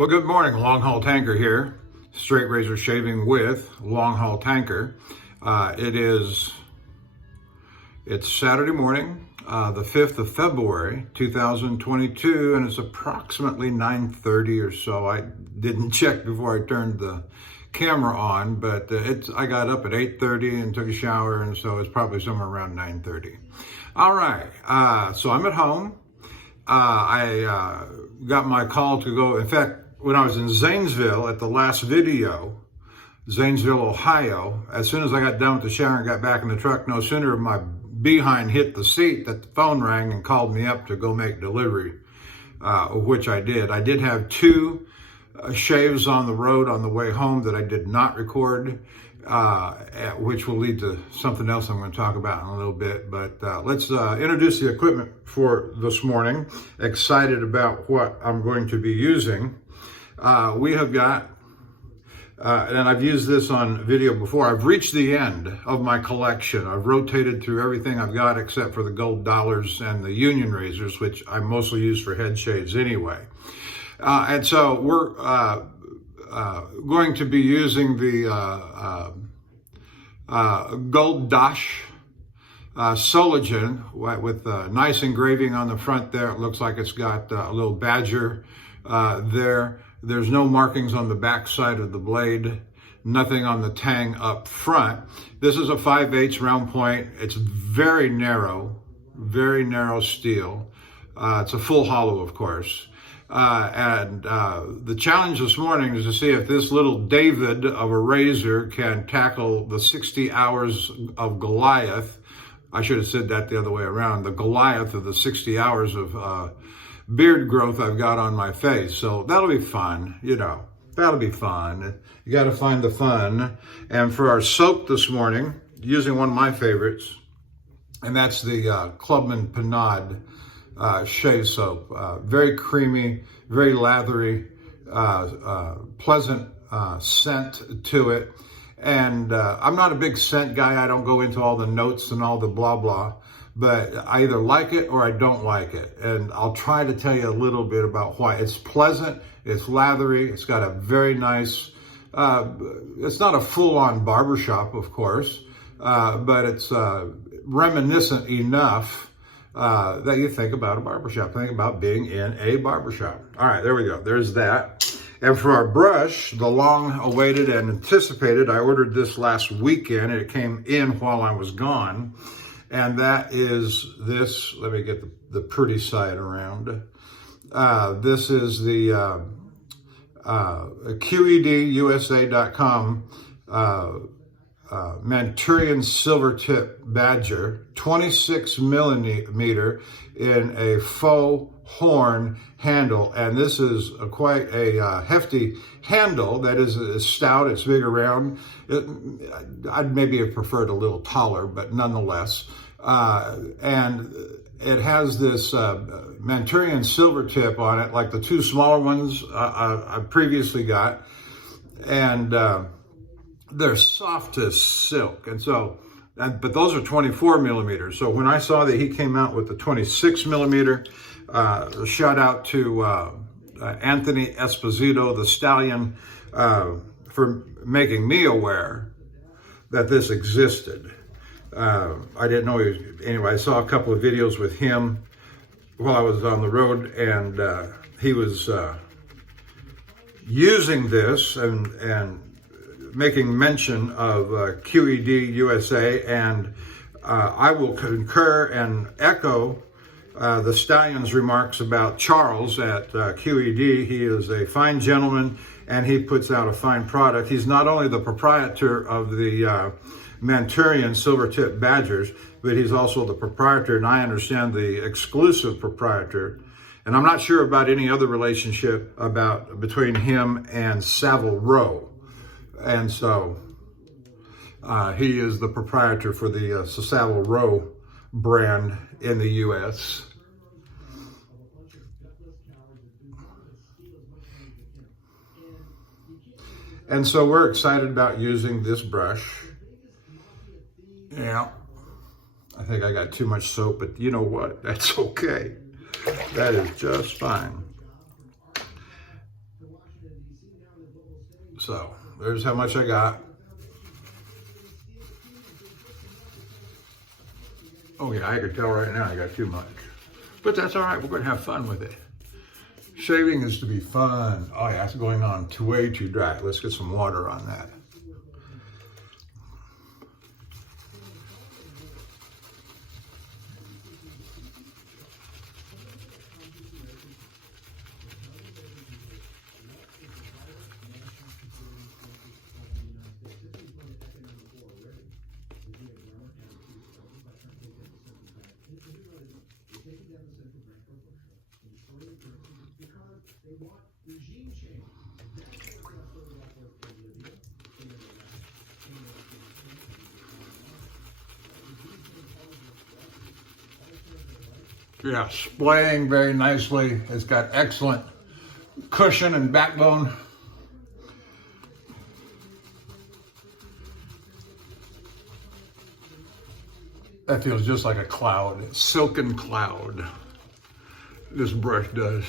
Well, good morning. Longhaultanker here. Straight razor shaving with Longhaultanker. It's Saturday morning, the 5th of February, 2022, and it's approximately 9:30 or so. I didn't check before I turned the camera on, but I got up at 8:30 and took a shower, and so it's probably somewhere around 9:30. All right, so I'm at home. I got my call to go. In fact, when I was in Zanesville at the last video, Zanesville, Ohio, as soon as I got done with the shower and got back in the truck, no sooner did my behind hit the seat that the phone rang and called me up to go make delivery, which I did. I did have two shaves on the road on the way home that I did not record, which will lead to something else I'm going to talk about in a little bit. But let's introduce the equipment for this morning. Excited about what I'm going to be using. We have got, and I've used this on video before, I've reached the end of my collection. I've rotated through everything I've got except for the Golddachs and the Union razors, which I mostly use for head shaves anyway. And so we're going to be using the Golddachs Solingen with a nice engraving on the front there. It looks like it's got a little badger there. There's no markings on the back side of the blade, nothing on the tang up front. This is a 5/8 round point. It's very narrow steel. It's a full hollow, of course. The challenge this morning is to see if this little David of a razor can tackle the 60 hours of Goliath. I should have said that the other way around. The Goliath of the 60 hours of beard growth I've got on my face. So that'll be fun, that'll be fun. You got to find the fun. And for our soap this morning, using one of my favorites, and that's the Clubman Pinaud shave soap. Very creamy, very lathery, pleasant scent to it. And I'm not a big scent guy. I don't go into all the notes and all the blah blah, but I either like it or I don't like it. And I'll try to tell you a little bit about why. It's pleasant, it's lathery, it's got a very nice, it's not a full-on barbershop, of course, but it's reminiscent enough that you think about a barbershop, think about being in a barbershop. All right, there we go, there's that. And for our brush, the long-awaited and anticipated, I ordered this last weekend, and it came in while I was gone. And that is this, let me get the pretty side around. This is the QEDUSA.com Manchurian Silvertip Badger, 26 millimeter in a faux horn handle. And this is quite a hefty handle that is stout, it's big around. I'd maybe have preferred a little taller, but nonetheless. And it has this Manchurian Silvertip on it, like the two smaller ones I previously got. And they're soft as silk. And so, but those are 24 millimeters. So when I saw that he came out with the 26 millimeter, shout out to Anthony Esposito, the stallion, for making me aware that this existed. I didn't know anyway, I saw a couple of videos with him while I was on the road, and he was using this and making mention of QED USA, and I will concur and echo the stallion's remarks about Charles at QED. He is a fine gentleman, and he puts out a fine product. He's not only the proprietor of the Manchurian Silvertip Badgers, but he's also the proprietor, and I understand the exclusive proprietor. And I'm not sure about any other relationship between him and Savile Row. And so he is the proprietor for the Savile Row brand in the U.S. And so we're excited about using this brush. Yeah, I think I got too much soap, but you know what? That's okay. That is just fine. So there's how much I got. Oh yeah, I could tell right now I got too much. But that's all right, we're gonna have fun with it. Shaving is to be fun. Oh yeah, it's going on way too dry. Let's get some water on that. Yeah, splaying very nicely. It's got excellent cushion and backbone. That feels just like a cloud, silken cloud. This brush does.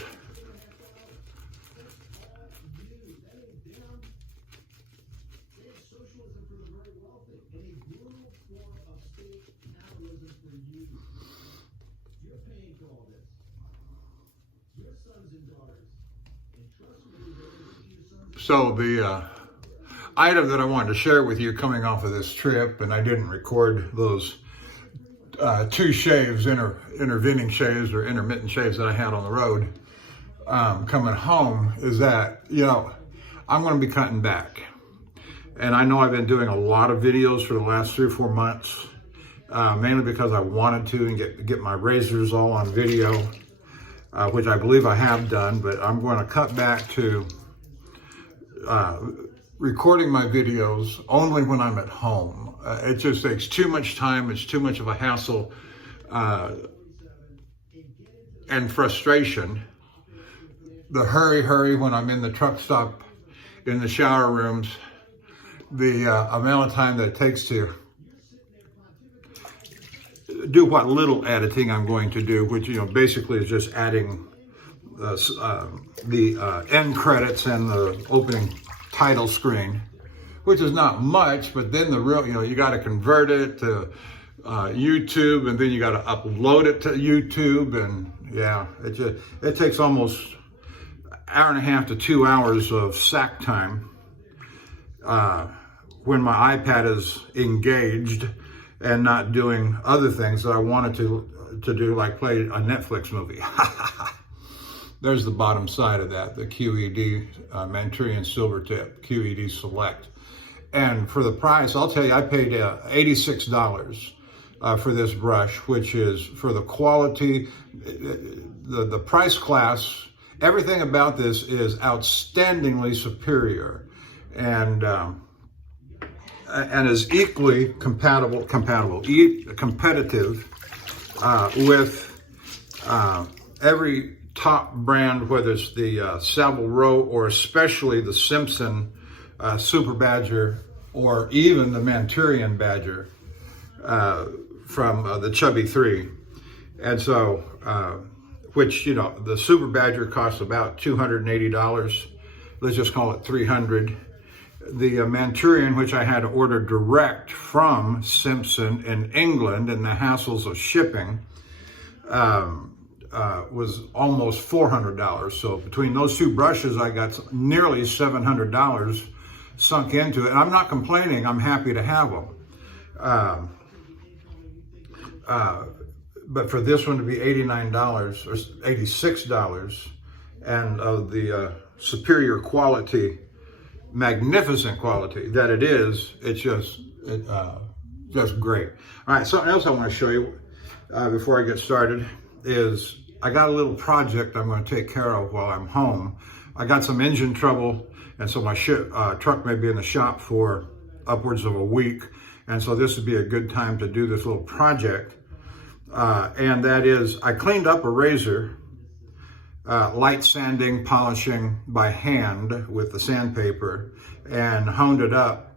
So the item that I wanted to share with you coming off of this trip, and I didn't record those two shaves, intervening shaves or intermittent shaves that I had on the road coming home, is that, you know, I'm going to be cutting back. And I know I've been doing a lot of videos for the last 3 or 4 months, mainly because I wanted to and get my razors all on video, which I believe I have done, but I'm going to cut back to recording my videos only when I'm at home. It just takes too much time. It's too much of a hassle and frustration. The hurry when I'm in the truck stop, in the shower rooms, the amount of time that it takes to do what little editing I'm going to do, which, you know, basically is just adding the end credits and the opening title screen, which is not much, but then the real, you know, you got to convert it to YouTube, and then you got to upload it to YouTube, and yeah, it takes almost an hour and a half to 2 hours of sack time when my iPad is engaged and not doing other things that I wanted to do, like play a Netflix movie. There's the bottom side of that, the QED Manchurian Silvertip, QED Select. And for the price, I'll tell you, I paid $86 for this brush, which is for the quality, the price class. Everything about this is outstandingly superior, and is equally competitive with every top brand, whether it's the Savile Row or especially the Simpson Super Badger, or even the Manchurian Badger from the Chubby 3. And so, which, you know, the Super Badger costs about $280. Let's just call it $300. The Manchurian, which I had to order direct from Simpson in England, and the hassles of shipping, was almost $400. So between those two brushes, I got nearly $700 sunk into it. And I'm not complaining. I'm happy to have them. But for this one to be $89 or $86, and of the superior quality, magnificent quality that it is, it's just great. All right, something else I want to show you before I get started is I got a little project I'm going to take care of while I'm home. I got some engine trouble, and so my truck may be in the shop for upwards of a week, and so this would be a good time to do this little project. And that is, I cleaned up a razor, light sanding, polishing by hand with the sandpaper, and honed it up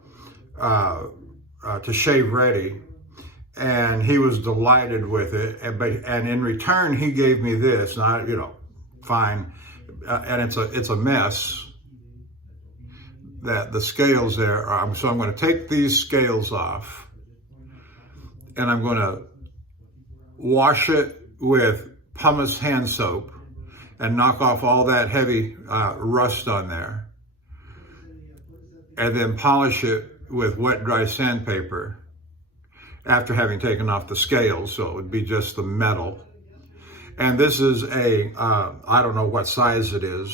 to shave ready. And he was delighted with it. And in return, he gave me this. Now, you know, fine, and it's a mess. that the scales there are, so I'm going to take these scales off and I'm going to wash it with pumice hand soap and knock off all that heavy rust on there, and then polish it with wet dry sandpaper after having taken off the scales, so it would be just the metal. And this is a, I don't know what size it is,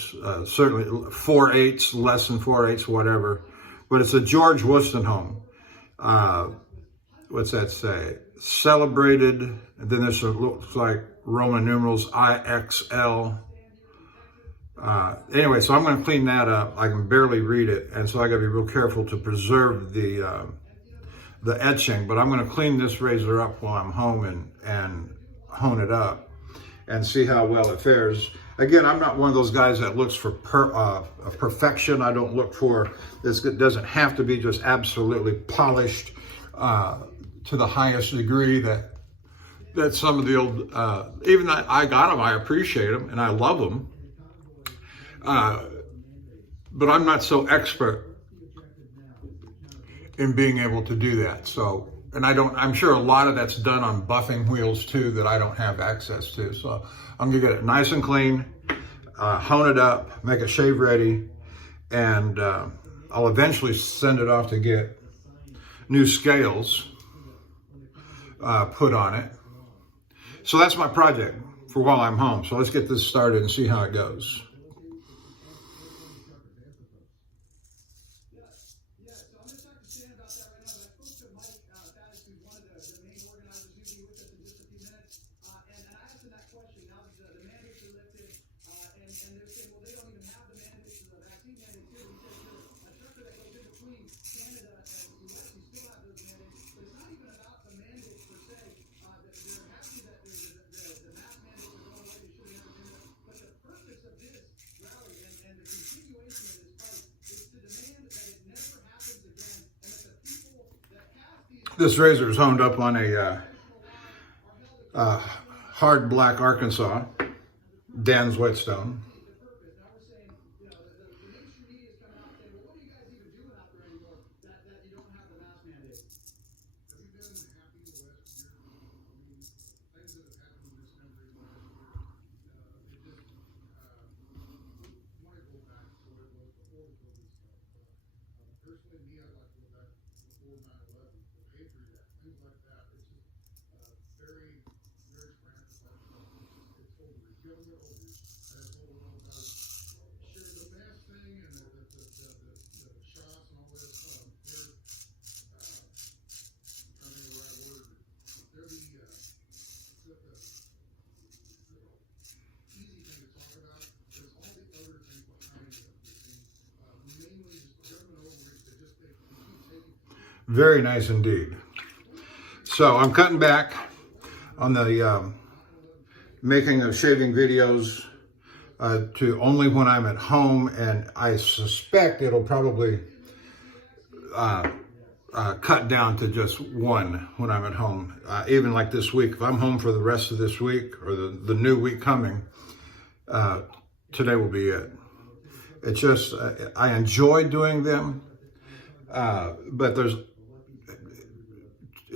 certainly 4/8, less than 4/8, whatever. But it's a George Wostenholm. What's that say? Celebrated, and then there's a, looks like Roman numerals, IXL. Anyway, so I'm going to clean that up. I can barely read it, and so I got to be real careful to preserve the etching. But I'm going to clean this razor up while I'm home and hone it up and see how well it fares. Again, I'm not one of those guys that looks for perfection. I don't look for this. It doesn't have to be just absolutely polished to the highest degree that some of the old, even that I got them, I appreciate them and I love them. But I'm not so expert in being able to do that. So, and I'm sure a lot of that's done on buffing wheels too that I don't have access to. So I'm gonna get it nice and clean, hone it up, make it shave ready, and I'll eventually send it off to get new scales put on it. So that's my project for while I'm home. So let's get this started and see how it goes. This razor is honed up on a hard black Arkansas, Dan's Whetstone. Very nice indeed. So I'm cutting back on the making of shaving videos to only when I'm at home, and I suspect it'll probably cut down to just one when I'm at home. Even like this week, if I'm home for the rest of this week or the new week coming, today will be it. It's just, I enjoy doing them, but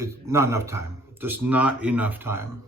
it's not enough time, just not enough time.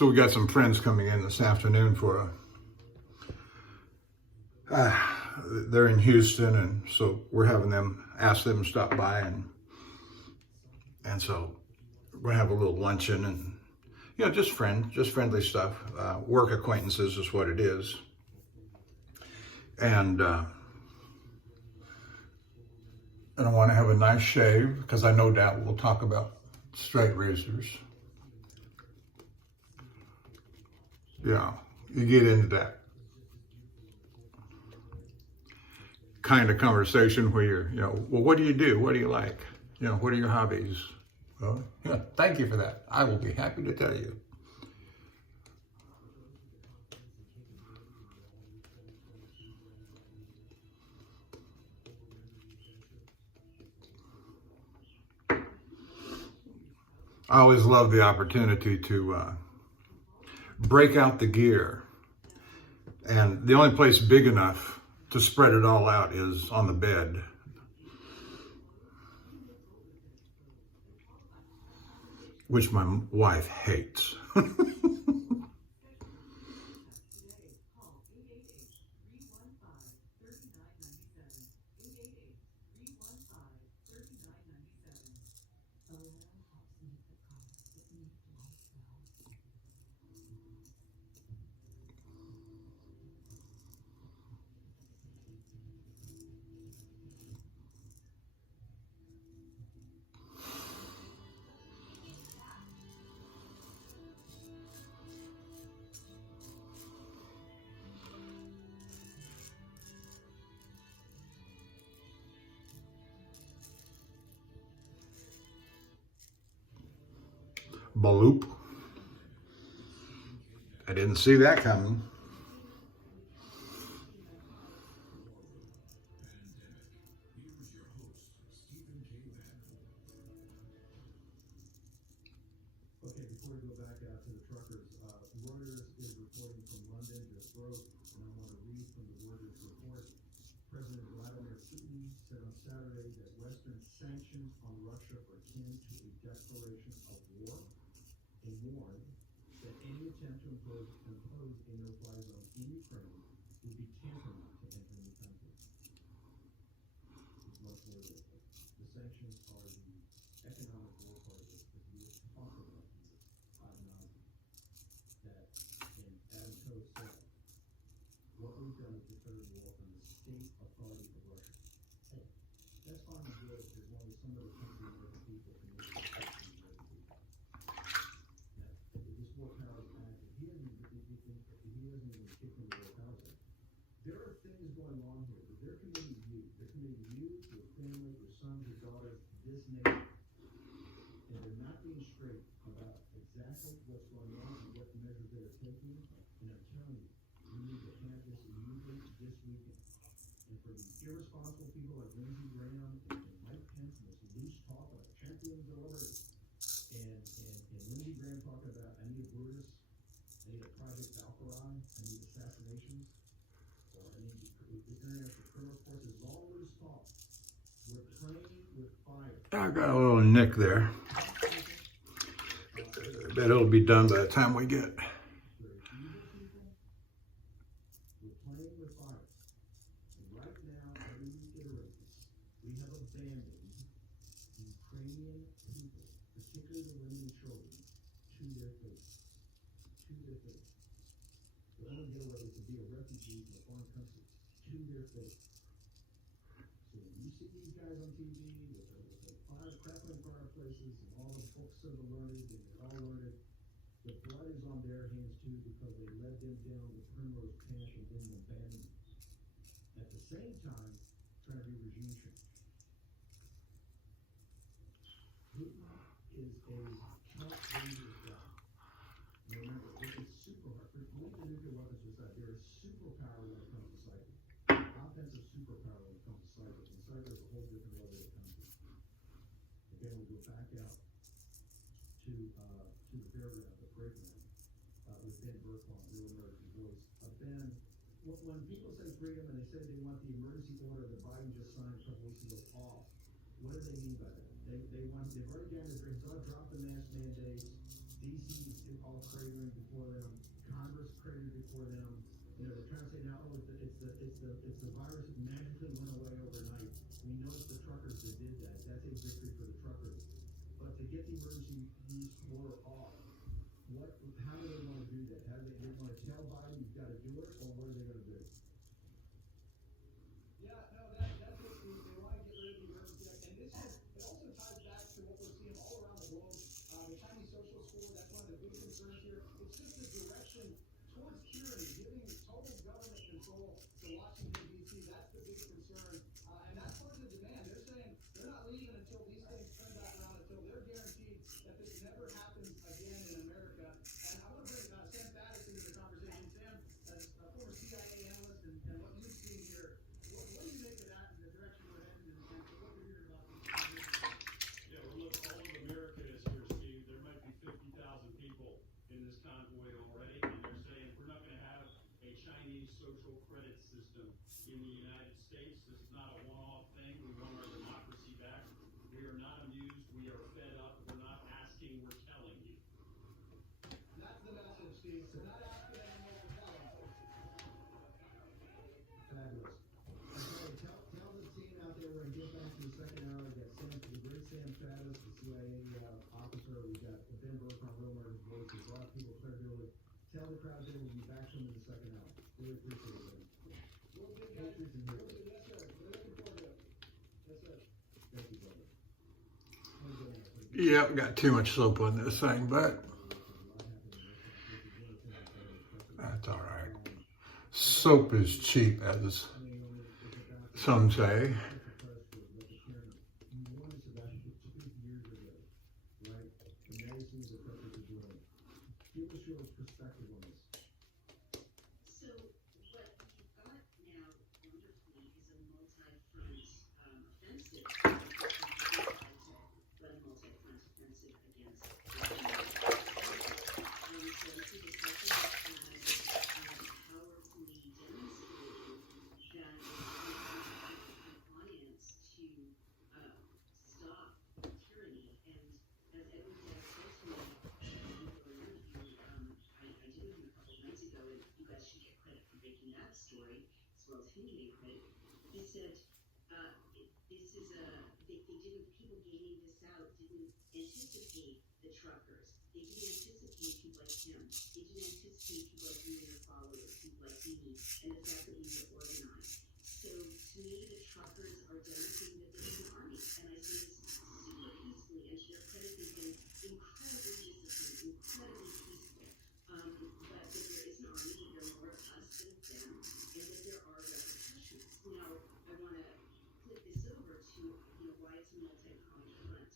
So we got some friends coming in this afternoon for they're in Houston, and so we're having them, ask them to stop by, and so we're gonna have a little luncheon, and just friendly stuff. Work acquaintances is what it is. And I want to have a nice shave, because I no doubt we'll talk about straight razors. Yeah, you get into that kind of conversation where you're, well, what do you do? What do you like? What are your hobbies? Well, thank you for that. I will be happy to tell you. I always love the opportunity to break out the gear. And the only place big enough to spread it all out is on the bed. Which my wife hates. Baloop. I didn't see that coming. Okay, before we go back out to the truckers, Reuters is reporting from London just broke, and I want to read from the Reuters report. President Vladimir Putin said on Saturday that Western sanctions on Russia are akin to a declaration of war, and warned that any attempt to impose a no-fly zone in Ukraine would be tantamount to entering the country. It's much more than the sanctions are the economic war part of it, as we have talked about ad nauseam. That, and Adam Coe said, what we've done is declared war on the state authority of Russia. Hey, that's fine and good as long as some other country and other people can make it happen to the other people. Now, this War Powers Act, he doesn't even kick into War Powers Act. There are things going on here that they're committing you. They're committing you, your family, your sons, your daughters, this nation. And they're not being straight about exactly what's going on and what measures they're taking. And I'm telling you, we need to have this immediately this weekend. And for the irresponsible people like Lindsey Graham and Mike Pence and this loose talk about champions all over, and Lindsey Graham talking about, I need a Brutus, I need a Project Valkyrie, I need assassinations, or I need the international criminal court. Is all loose talk. We're playing with fire. I got a little nick there. I bet it'll be done by the time we get. We're playing with fire. And right now, let me reiterate this. We have abandoned Ukrainian people, particularly the women and children, to their fate. To their fate. The only getaway is to be a refugee from a foreign country. To their fate. So when you see these guys on TV with the fire crackling fireplaces and all the books of the learned, and they're all learned, the blood is on their hands too, because they led them down the primrose path and then abandoned them. At the same time, trying to do regime change. Putin is a count dangerous guy. And remember, this is super hard. Leave the nuclear weapons aside, they're a superpower when it comes to cyber. Offensive superpower when it comes to cyber. And cyber is a whole different level of country. Again, we go back out to the paragraph, the breakdown, with Ben Berkman, Real American Voice. Ben, when people say freedom and they say they want the emergency order that Biden just signed a couple weeks ago off, what do they mean by that? They've already gotten this, they've dropped the mask mandates, DC's all cratering before them, Congress cratered before them. You know, they're trying to say now, oh, it's the virus that magically went away overnight. We know it's the truckers that did that. That's a victory for the truckers. But to get the emergency use order off, how do they want to do that? How do they want to tell Biden you've got to do it, or what are they going to do? Yeah, no, that's what they want to get rid of the emergency act. And it also ties back to what we're seeing all around the globe. The Chinese social score, that's one of the big concerns here. It's just a direction towards tyranny, giving total government control to Washington, D.C. That's the big concern. And that's part of the demand. They're saying they're not leaving until these things turn back around, until they're guaranteed that this never happens again in America. And I want to bring Sam Faddis into the conversation. Sam, as a former CIA analyst and what you've seen here, what do you make of that and the direction we're heading and what you're hearing about these things? Yeah, well, look, all of America is here, Steve. There might be 50,000 people in this convoy already, and they're saying we're not going to have a Chinese social credit system in the United States. This is not a one-off thing. We want our democracy back. We are not amused. We are fed up. We're not asking. We're telling you. And that's the message, Steve. We're not asking anymore, we're telling. Fabulous. Okay, tell the team out there, we're going to get back to the second hour. We got the great Sam Faddis, the CIA officer. We've got Ben Burke on Real Murder's Voice. There's a lot of people credibility. Tell the crowd there we'll be back from in the second hour. Really appreciate it, Ben. We'll do, guys. Patriots in here. Yes, sir. We're looking forward to it. Yes, sir. Thank you, brother. How you doing? Yeah, got too much soap on this thing, but that's all right. Soap is cheap, as some say. Give us your perspective on this. So what we've got now, wonderfully, is a multi-front offensive. But a multi-front offensive against so the two discussions has powerfully demonstrated that compliance to stop tyranny. And as Edward said to me, I did with him a couple of nights ago, and you guys should get credit for breaking that story, as well as him getting credit. He said, this is people gaming this out didn't anticipate the truckers. They didn't anticipate people like him. They didn't anticipate people like you and your followers, people like me, and the fact that we were organized. So to me, the truckers are demonstrating that there's an army, and I say this super peacefully, and to their credit, they've been incredibly disciplined, incredibly peaceful. But that there is an army, that there are more of us than them, and that there are repercussions. Now, I want to flip this over to, why it's a multi-pronged front.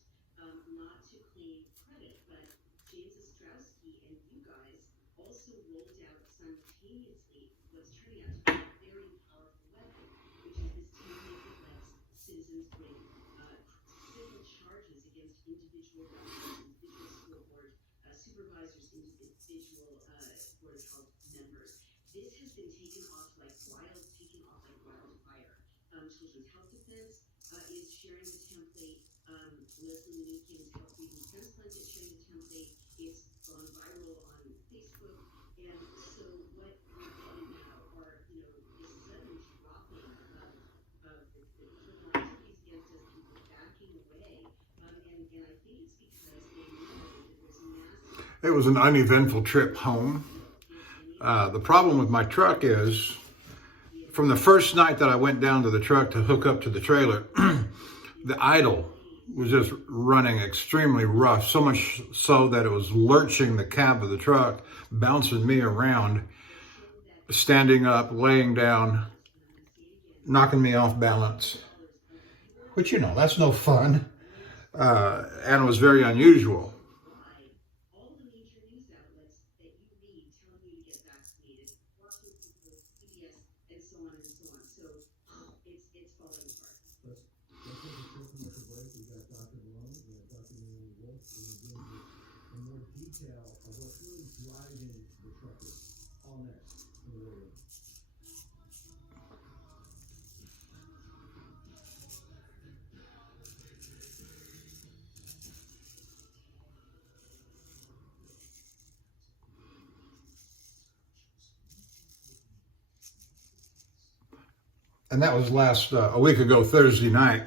Not to claim credit, but James Ostrowski and you guys also rolled out simultaneously what's turning out to be a very powerful weapon, which is this technique that lets citizens bring civil charges against individual residents, individual school board supervisors, individual board of health members. This has been taken off like wildfire. Children's Health Defense is sharing the template. Leslie Lincoln's Health Freedom Defense Fund is sharing the template. It's gone viral on Facebook. And so what we're getting now are, this sudden dropping of the criminal activities against us, people backing away. And I think it's because they know that there's massive... It was an uneventful trip home. The problem with my truck is, from the first night that I went down to the truck to hook up to the trailer, the idle was just running extremely rough, so much so that it was lurching the cab of the truck, bouncing me around, standing up, laying down, knocking me off balance, which, that's no fun, and it was very unusual. All the major news outlets that you read telling you to get vaccinated, Washington Post, CBS, and so on and so on. So it's falling apart. Let's take a short commercial break. We've got Dr. Malone, we have Dr. Malone Wolf, and we're doing in more detail of what's really driving the truckers. All next in the radio. and that was a week ago, Thursday night.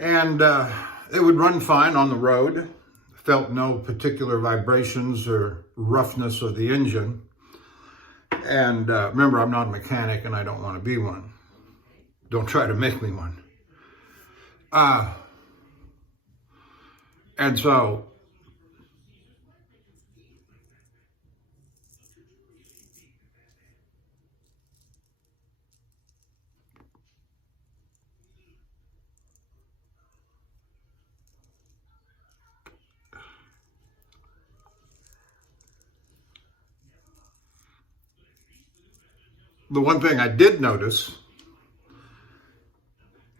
And it would run fine on the road. Felt no particular vibrations or roughness of the engine. And remember, I'm not a mechanic and I don't want to be one. Don't try to make me one. And so the one thing I did notice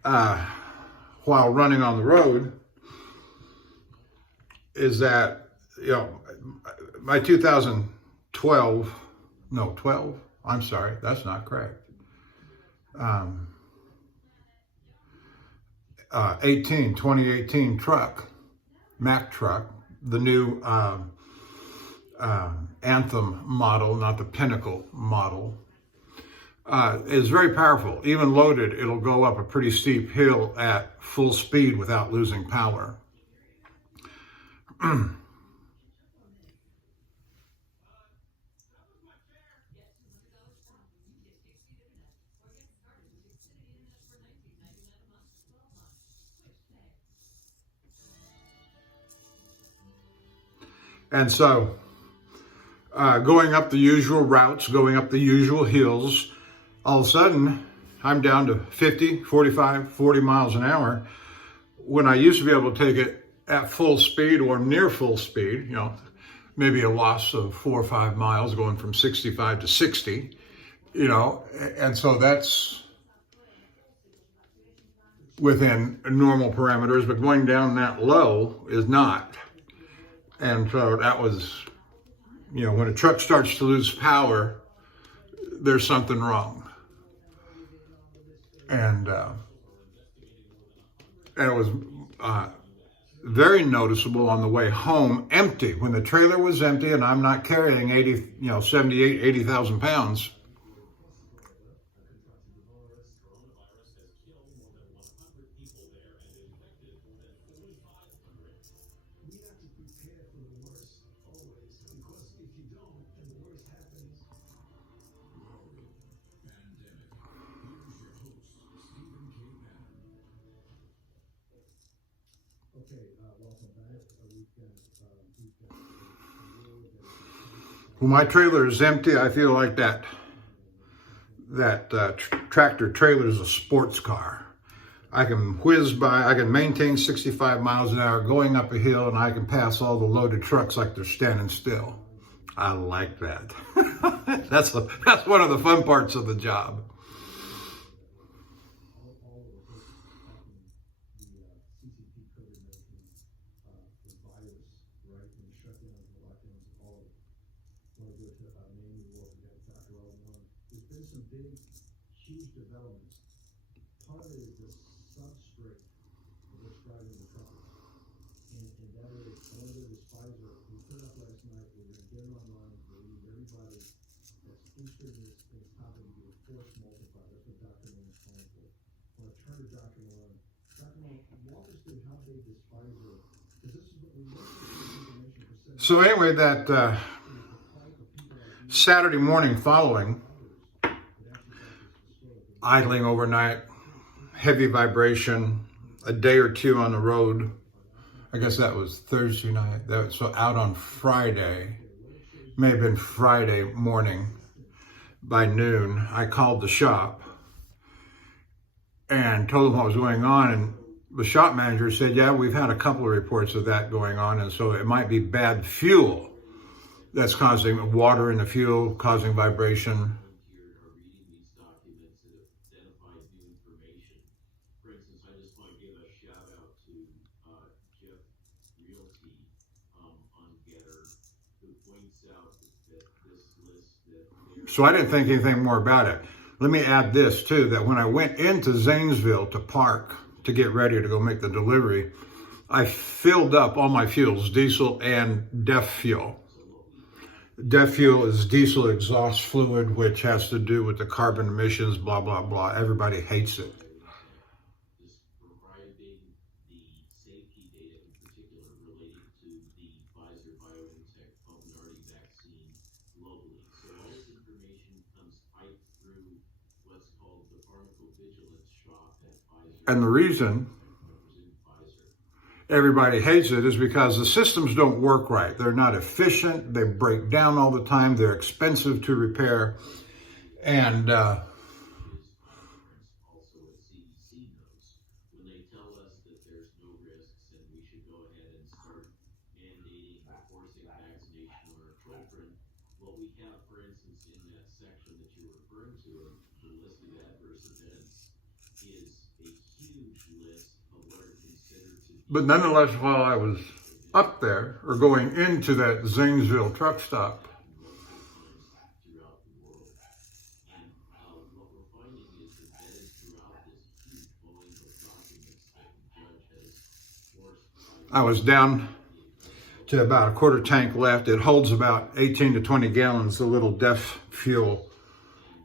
while running on the road is that, you know, my 2012, no, 12, I'm sorry, that's not correct. 2018 truck, Mack truck, the new Anthem model, not the Pinnacle model, is very powerful. Even loaded, it'll go up a pretty steep hill at full speed without losing power. And so, going up the usual routes, going up the usual hills, all of a sudden, I'm down to 50, 45, 40 miles an hour, when I used to be able to take it at full speed or near full speed, you know, maybe a loss of 4 or 5 miles going from 65 to 60, you know, and so that's within normal parameters, but going down that low is not. And so that was, you know, when a truck starts to lose power, there's something wrong. And it was very noticeable on the way home, empty. When the trailer was empty and I'm not carrying 78,000 pounds. When my trailer is empty, I feel like that tractor trailer is a sports car. I can whiz by, I can maintain 65 miles an hour going up a hill, and I can pass all the loaded trucks like they're standing still. I like that. That's one of the fun parts of the job. There's been some big, huge developments. Part of it is the substrate of what's driving the truckers. And that is, one of the Pfizer, we put it up last night, we're going to get it online, we're going to need everybody that's interested in this topic to do a force multiplier. That's what Dr. Malone is calling for. I want to turn to Dr. Malone. Dr. Malone, walk us through how big this Pfizer, because this is what we look at. So anyway, that Saturday morning following, idling overnight, heavy vibration, a day or two on the road. I guess that was Thursday night. So out on Friday, may have been Friday morning by noon, I called the shop and told them what was going on. And the shop manager said, yeah, we've had a couple of reports of that going on. And so it might be bad fuel that's causing water in the fuel, causing vibration. So I didn't think anything more about it. Let me add this too, that when I went into Zanesville to park to get ready to go make the delivery, I filled up all my fuels, diesel and DEF fuel. DEF fuel is diesel exhaust fluid, which has to do with the carbon emissions, blah, blah, blah. Everybody hates it. Describing the safety data in particular relating to the Pfizer BioNTech pulmonary vaccine globally. So all this information comes piped through what's called the pharmacovigilance shop at Pfizer. And the reason everybody hates it is because the systems don't work right. They're not efficient. They break down all the time. They're expensive to repair. And Also at CDC knows when they tell us that there's no risks and we should go ahead and start mandating or forcing vaccination on our children. What we have, for instance, in that section that you're referring to, the list of adverse events, is a huge list of what are considered to be. but nonetheless, while I was up there or going into that Zanesville truck stop, Throughout the world. And what we're finding is embedded throughout this huge volume of documents that the judge has forced. I was down to about a quarter tank left. It holds about 18 to 20 gallons, the little DEF fuel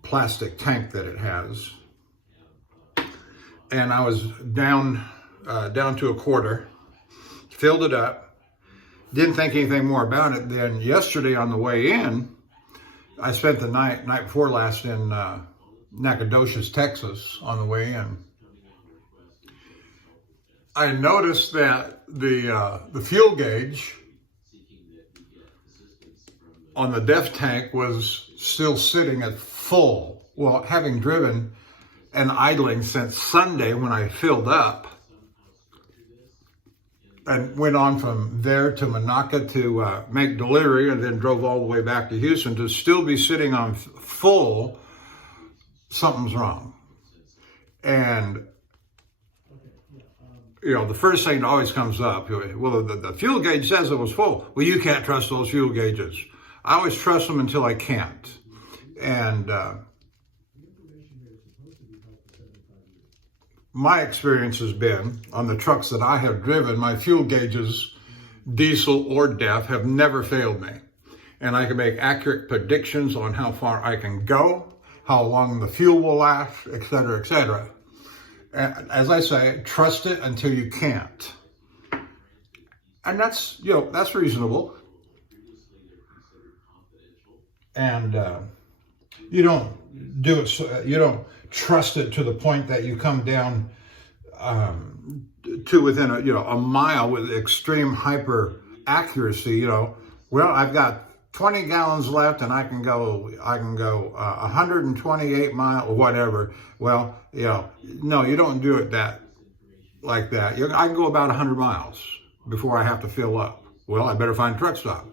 plastic tank that it has. And I was down to a quarter, filled it up, didn't think anything more about it. Then yesterday on the way in, I spent the night before last in Nacogdoches, Texas on the way in. I noticed that the fuel gauge on the DEF tank was still sitting at full. Well, having driven and idling since Sunday when I filled up and went on from there to Monaca to make delivery and then drove all the way back to Houston, to still be sitting on full, something's wrong. And you know, the first thing that always comes up, well, the fuel gauge says it was full. Well, you can't trust those fuel gauges. I always trust them until I can't. And my experience has been, on the trucks that I have driven, my fuel gauges, diesel or DEF, have never failed me. And I can make accurate predictions on how far I can go, how long the fuel will last, et cetera, et cetera. And as I say, trust it until you can't. And that's, you know, that's reasonable. And you don't do it, you don't trust it to the point that you come down to within a mile with extreme hyper accuracy. You know, well, I've got 20 gallons left and I can go 128 miles or whatever. Well, you know, no, you don't do it like that. I can go about 100 miles before I have to fill up. Well, I better find a truck stop.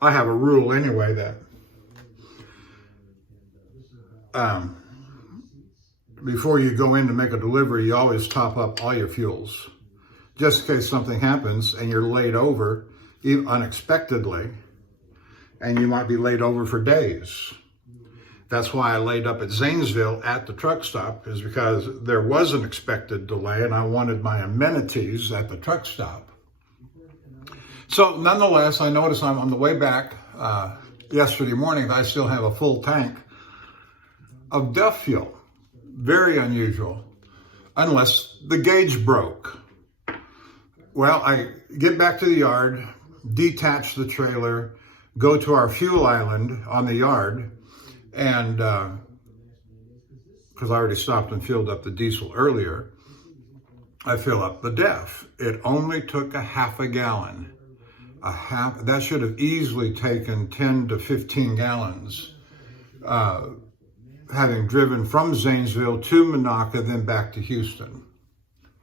I have a rule anyway that before you go in to make a delivery, you always top up all your fuels, just in case something happens and you're laid over unexpectedly, and you might be laid over for days. That's why I laid up at Zanesville at the truck stop, is because there was an expected delay and I wanted my amenities at the truck stop. So nonetheless, I noticed I'm on the way back yesterday morning that I still have a full tank of DEF fuel. Very unusual, unless the gauge broke. Well, I get back to the yard, detach the trailer, go to our fuel island on the yard, and because I already stopped and filled up the diesel earlier, I fill up the DEF. It only took a half a gallon. That should have easily taken 10 to 15 gallons. Having driven from Zanesville to Monaca, then back to Houston.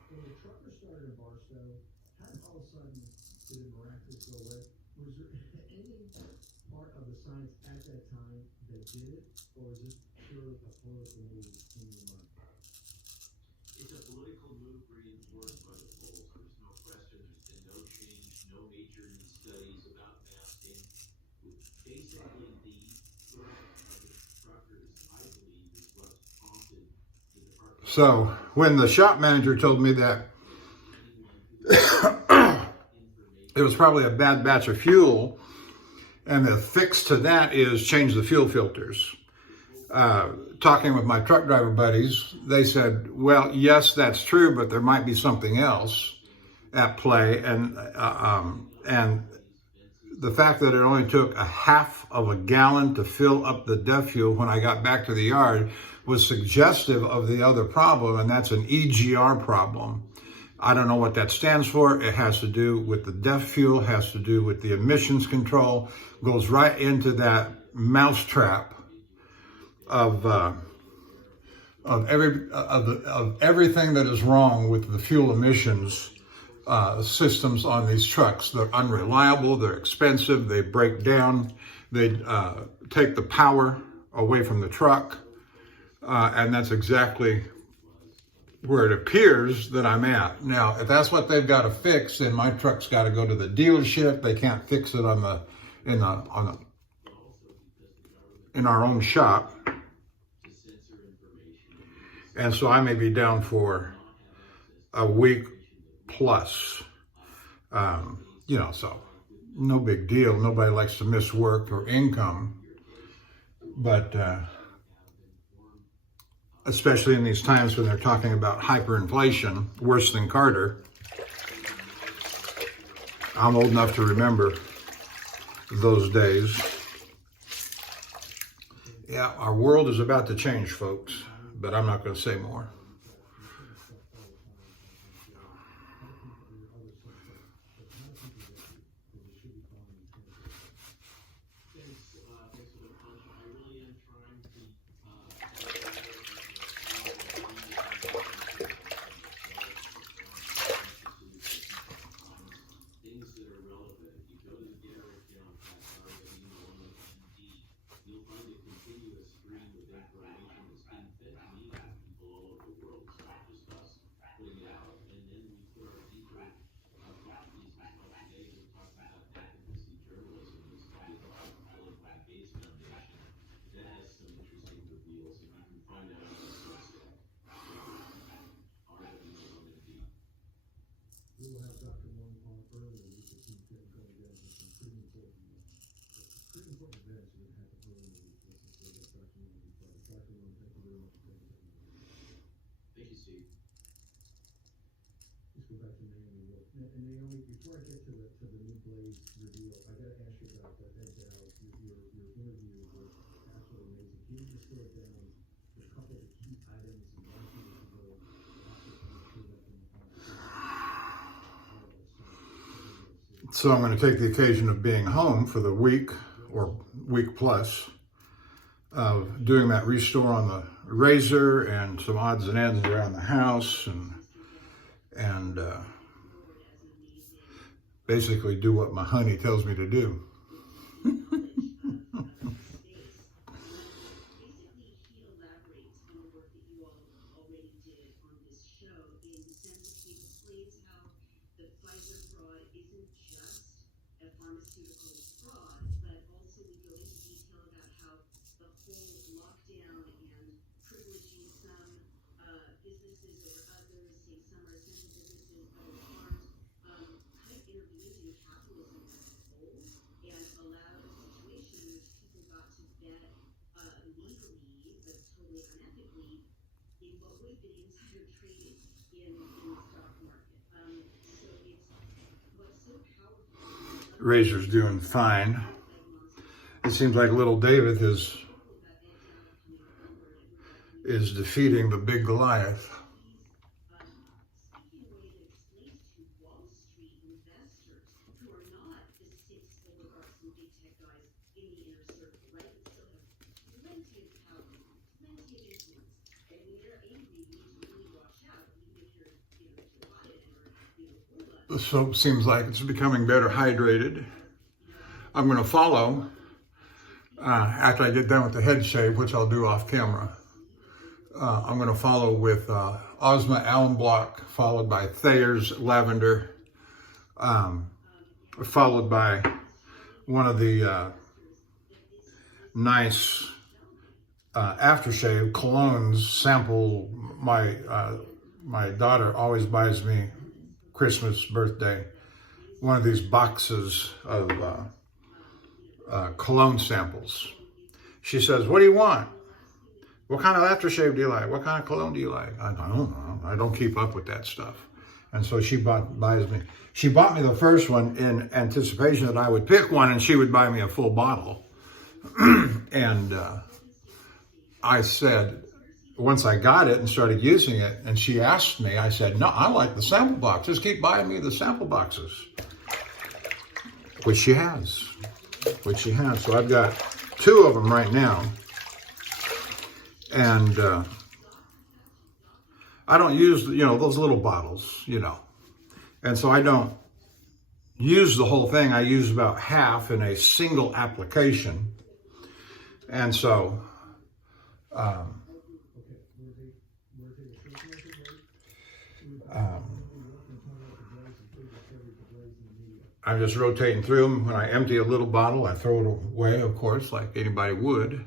When the trucker started in Barstow, how did all of a sudden did it miraculously go away? Was there any part of the science at that time that did it, or is this purely a political move in your mind? It's a political move reinforced by the polls. There's no question. There's been no change, no major new studies about masking. Basically, the threat of the truckers, I believe, is what prompted the Department. So when the shop manager told me that it was probably a bad batch of fuel, and the fix to that is change the fuel filters. Talking with my truck driver buddies, they said, well, yes, that's true, but there might be something else at play. And the fact that it only took a half of a gallon to fill up the DEF fuel when I got back to the yard was suggestive of the other problem, and that's an EGR problem. I don't know what that stands for. It has to do with the DEF fuel, has to do with the emissions control, goes right into that mousetrap of everything that is wrong with the fuel emissions systems on these trucks. They're unreliable, they're expensive, they break down, they take the power away from the truck, and that's exactly where it appears that I'm at. Now, if that's what they've got to fix, then my truck's got to go to the dealership. They can't fix it in our own shop. And so I may be down for a week plus. So no big deal. Nobody likes to miss work or income. But especially in these times when they're talking about hyperinflation, worse than Carter. I'm old enough to remember those days. Yeah, our world is about to change, folks, but I'm not going to say more. Thanks for the punch. I really am trying to things that are relevant. If you go to the Derrick you'll find a continuous stream of information that's being fed to me by people all over the world. It's not just us putting it out. And then we put our deeper properties as well today. We're talking about advocacy journalism. This can be a Golddachs Gates Foundation that has some interesting reveals. If you can find out on the Substack, RWMD. We will have Dr. Longhaultanker earlier. We could keep going down to some pretty important events we're going to have to earlier. Dr. Long, thank you very much for taking time. Thank you, Steve. Let's go back to Naomi. And Naomi, before I get to the new Blaze reveal, I got to ask you about that Ed Dowd. Your interview was absolutely amazing. Can you just throw down a couple of the key items and why people should go watch this and make sure that So I'm going to take the occasion of being home for the week or week plus of doing that restore on the razor and some odds and ends around the house and basically do what my honey tells me to do. Pharmaceutical fraud, but also we go into detail about how the whole lockdown and privileging some businesses over others, saying some are essential businesses, others aren't, kind of intervened in capitalism as a whole and allowed a situation in which people got to bet legally, but totally unethically, in what would have been insider trading in the stock market. So it's what's so powerful. Razor's doing fine. It seems like little David is defeating the big Goliath. The soap seems like it's becoming better hydrated. I'm going to follow, after I get done with the head shave, which I'll do off camera. I'm going to follow with Ozma Alum Block, followed by Thayer's Lavender, followed by one of the nice aftershave colognes sample. My daughter always buys me Christmas, birthday, one of these boxes of cologne samples. She says, "What do you want? What kind of aftershave do you like? What kind of cologne do you like?" I don't know. I don't keep up with that stuff. And so she buys me. She bought me the first one in anticipation that I would pick one and she would buy me a full bottle. And I said, once I got it and started using it, and she asked me, I said, "No, I like the sample box. Just keep buying me the sample boxes." Which she has. So I've got 2 of them right now. And I don't use, those little bottles, And so I don't use the whole thing. I use about half in a single application. And so I'm just rotating through them. When I empty a little bottle, I throw it away, of course, like anybody would.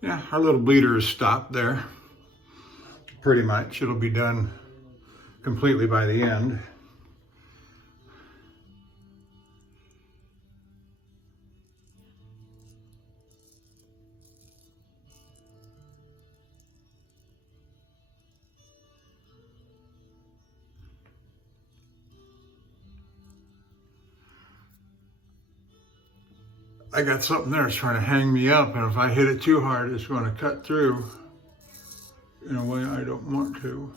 Yeah, our little bleeder is stopped there. Pretty much. It'll be done completely by the end. I got something there that's trying to hang me up, and if I hit it too hard, it's going to cut through in a way I don't want to.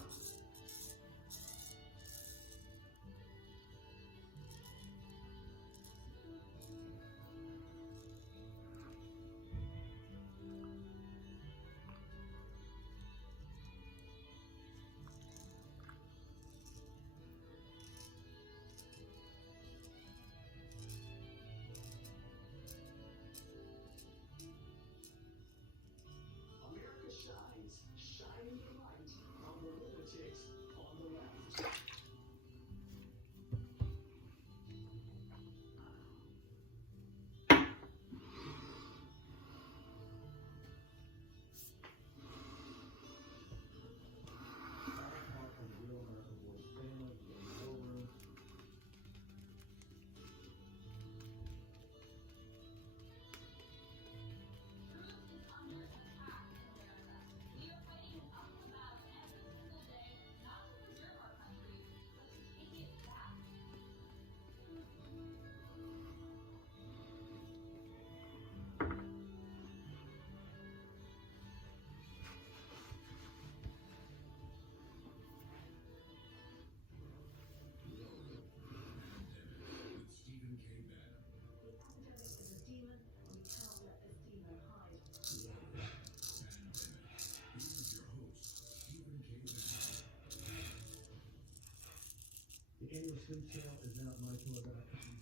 annual sleep sale is now at mypillow.com.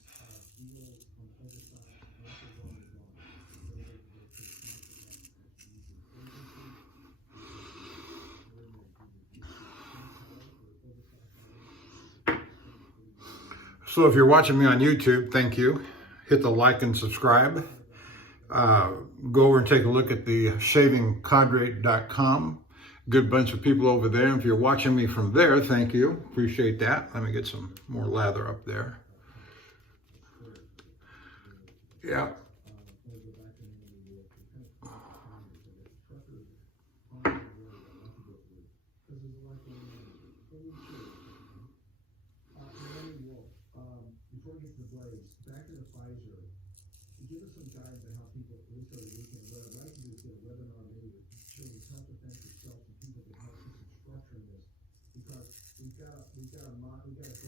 Deals on oversized commercial lawn and lawn. So they go to the So if you're watching me on YouTube, thank you. Hit the like and subscribe. Go over and take a look at the shavingcadre.com. Good bunch of people over there. If you're watching me from there, thank you. Appreciate that. Let me get some more lather up there. Yeah. Before we get to the blades, back to the Pfizer, give us some guidance on how people, at least over the weekend, what I'd like to do is get a webinar maybe to show you self-defense yourself and people can help put some structure in this, because we've got a gold mine that has to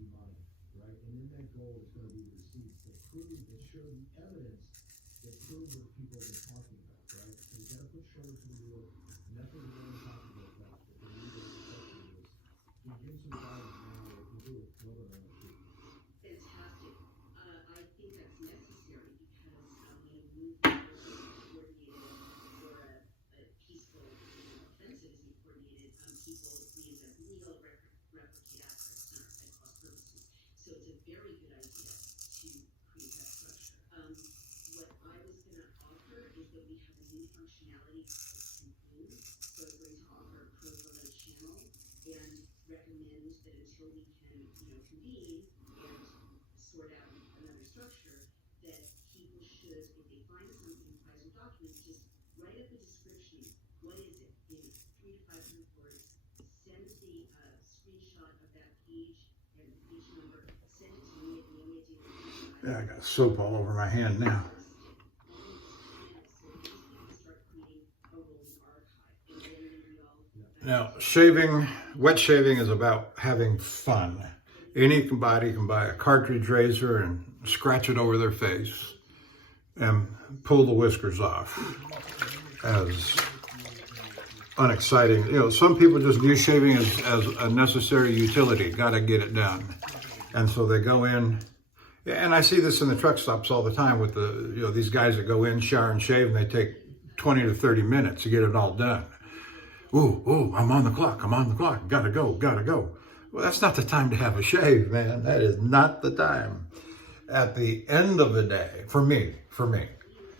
be mined, right? And in that gold is going to be the receipts that prove, that show the evidence that proves what people have been talking about, right? So we've got to put shoulder to the wheel, nothing is really talking about that, but the need to structure this. Can you give some guidance now what we do with webinar too? Fantastic. I think that's necessary because when a movement is coordinated or a peaceful offensive is coordinated, people reinvent the wheel, replicate assets and cross purposes. So it's a very good idea to create that structure. What I was going to offer is that we have a new functionality called Conclude. So I'm going to offer a pro bono channel and recommend that until we can, convene and sort out another structure, that people should, if they find something in Pfizer documents, just write up a description. What is it? In 300 to 500 words. Send the screenshot of that page and page number. Send it to me at Naomi@daily. Yeah, I got soap all over my hand now. Now, wet shaving is about having fun. Anybody can buy a cartridge razor and scratch it over their face and pull the whiskers off. As unexciting, some people just view shaving as a necessary utility. Got to get it done, and so they go in. And I see this in the truck stops all the time with these guys that go in, shower and shave, and they take 20 to 30 minutes to get it all done. Ooh, I'm on the clock, gotta go. Well, that's not the time to have a shave, man. That is not the time. At the end of the day, for me,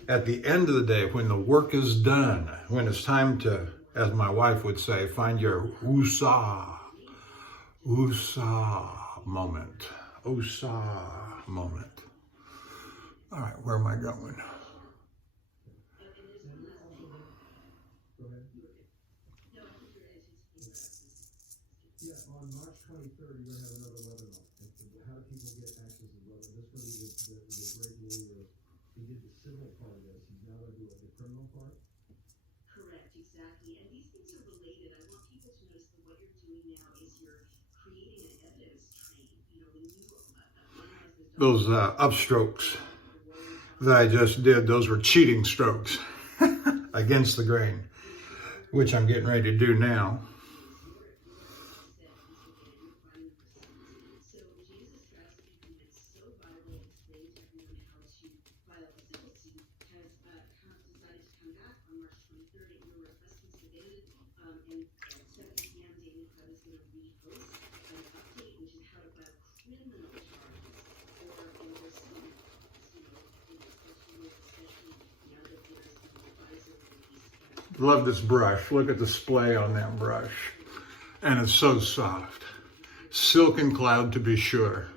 at the end of the day, when the work is done, when it's time to, as my wife would say, find your woosah moment. Woosah moment. All right, where am I going? Yeah, on March 23rd, you're going to have another webinar. How do people get access to the webinar? This is going to be the great lawyer. He did the civil part of this. He's now going to do the criminal part. Correct, exactly. And these things are related. I want people to notice that what you're doing now is you're creating an evidence train. When you analyze the Those upstrokes that I just did, those were cheating strokes against the grain, which I'm getting ready to do now. Love this brush. Look at the splay on that brush. And it's so soft. Silken cloud to be sure.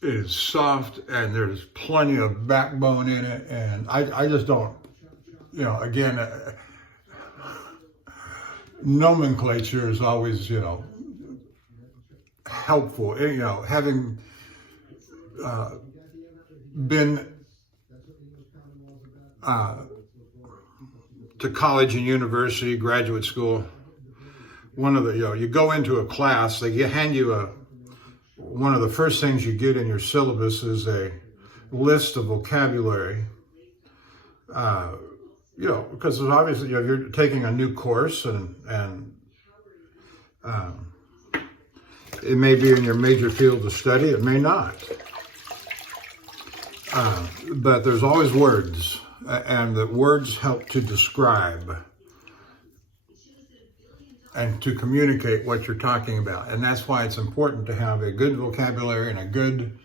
It is soft and there's plenty of backbone in it. And I just don't, again, nomenclature is always, helpful. Having been to college and university, graduate school, one of the, you go into a class, they hand you one of the first things you get in your syllabus is a list of vocabulary, because obviously you're taking a new course and It may be in your major field of study, it may not. But there's always words, and the words help to describe and to communicate what you're talking about. And that's why it's important to have a good vocabulary and a good,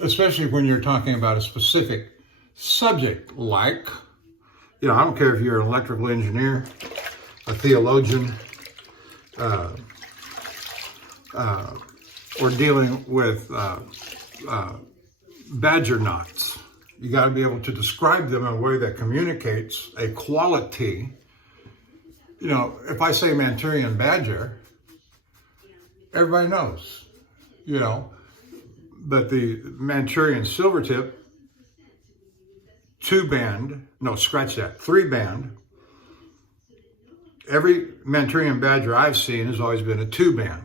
especially when you're talking about a specific subject, like, I don't care if you're an electrical engineer, a theologian, or dealing with badger knots. You got to be able to describe them in a way that communicates a quality. If I say Manchurian Badger, everybody knows, but the Manchurian Silvertip, 3-band. Every Manchurian Badger I've seen has always been a 2-band.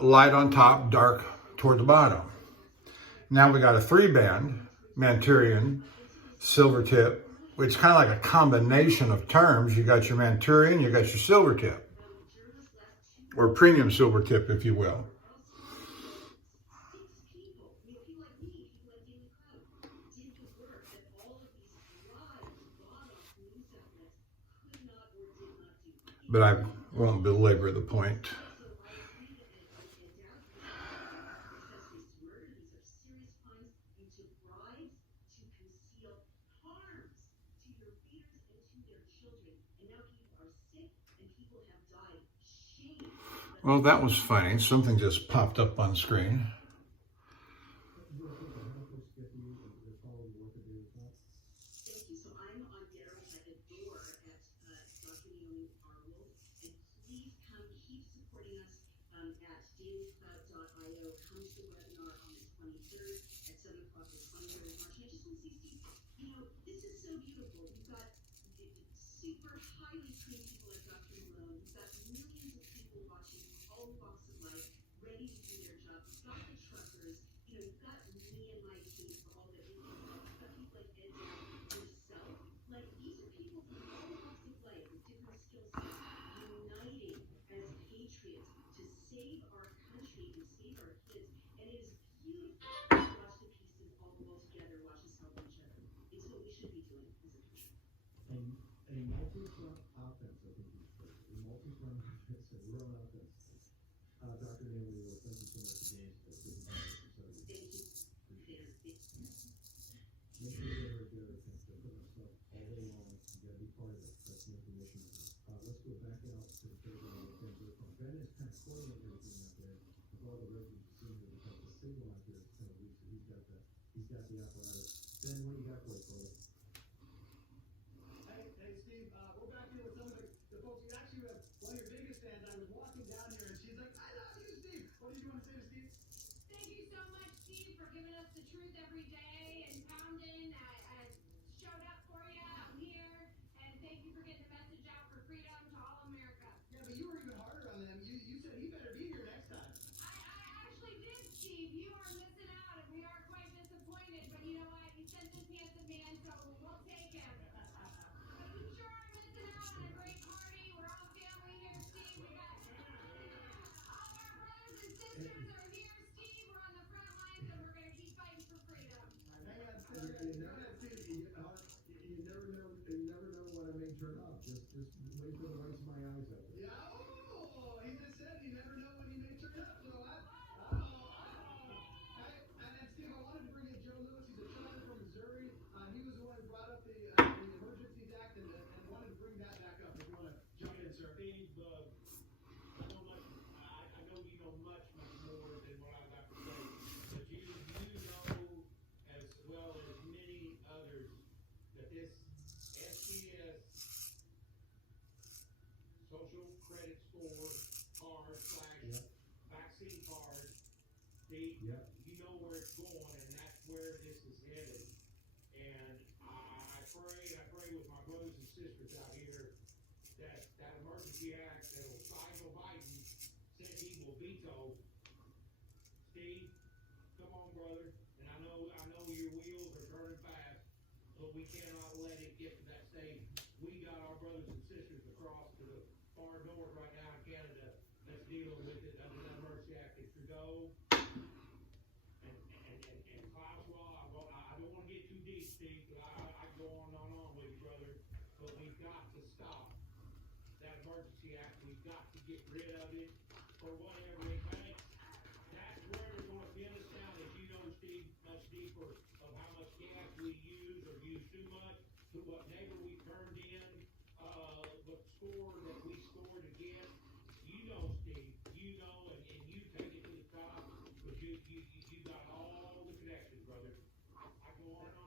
Light on top, dark toward the bottom. Now we got a 3-band Manchurian Silvertip, which is kind of like a combination of terms. You got your Manchurian, you got your Silvertip, or premium Silvertip, if you will. But I won't belabor the point. Well, that was funny. Something just popped up on screen. A multi-front offense, I think you said. A multi-front offense, a run offense. Dr. Naylor, thank you so much again for taking time to study. Make sure you get the other things. I put myself all day long. You got to be part of it. That's the information. Let's go back out to the third one. Ben is kind of coordinating everything out there with all the records you've seen here because the signal out there is kind of weak, so he's got the apparatus. Ben, what do you got for us, brother? Hey, Steve, we're back here with some of the folks. You actually have one of your biggest fans. I was walking down here and she's like, I love you, Steve. What did you want to say to Steve? Thank you so much, Steve, for giving us the truth every day and pounding. I showed up for you out here, and thank you for getting the message out for freedom to all America. Yeah, but you were even harder on them. You said he better be here next time. I actually did, Steve. You are missing out, and we are quite disappointed. But you know what? You sent this handsome man, so we'll take him. But you sure are missing out on a great party. We're all family here, Steve. We got all of our brothers and sisters are here, Steve. We're on the front lines, and we're going to keep fighting for freedom. Hang on, You never know what I may turn up. Just wait for the whites of my eyes out there. Yeah, he just said you never know when he may turn up. You know what? Hey, and Steve, I wanted to bring in Joe Lewis. He's a senator from Missouri. He was the one who brought up the Emergencies Act and wanted to bring that back up. If you want to jump in, sir. Steve, I know you know much more than what I got to say, but you know as well as many others that this SPS social credit score card / vaccine card, Steve, you know where it's going, and that's where this is headed. And I pray with my brothers and sisters out here that emergency act that will sign Biden says he will veto. Steve, come on, brother. And I know your wheels are turning fast, but we cannot let it get to that stage. We got our brothers and sisters across to the far north right now in Canada that's dealing with it under the Emergency QED, Steve, I go on with you, brother, but we've got to stop that emergency act. We've got to get rid of it for whatever it takes. That's where they're going to pin us down, as you know, Steve, much deeper of how much gas we use or use too much, to what neighbor we turned in, what score that we scored against. You know, Steve, you know, and you take it to the top, because you got all the connections, brother. I go on and on.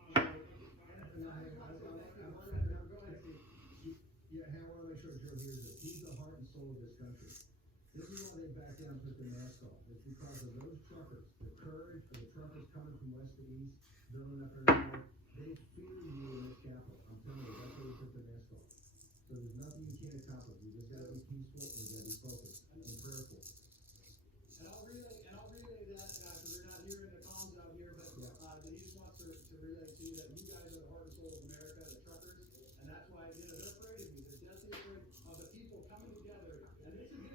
Yeah, I want to make sure Joe hears it. He's the heart and soul of this country. This is why they back down and put the mask off. It's because of those truckers, the courage of the truckers coming from west to east, building up everywhere. They fear you in this capital. I'm telling you, that's why they put the mask off. So there's nothing you can't accomplish. You just gotta be peaceful and you gotta be focused and prayerful. And I'll relay that, because they're not hearing the comms out here, but he just wants to relay to you that you guys are the heart and soul of America, the truckers, and that's why, they're afraid of you. They're definitely afraid of the people coming together. And this is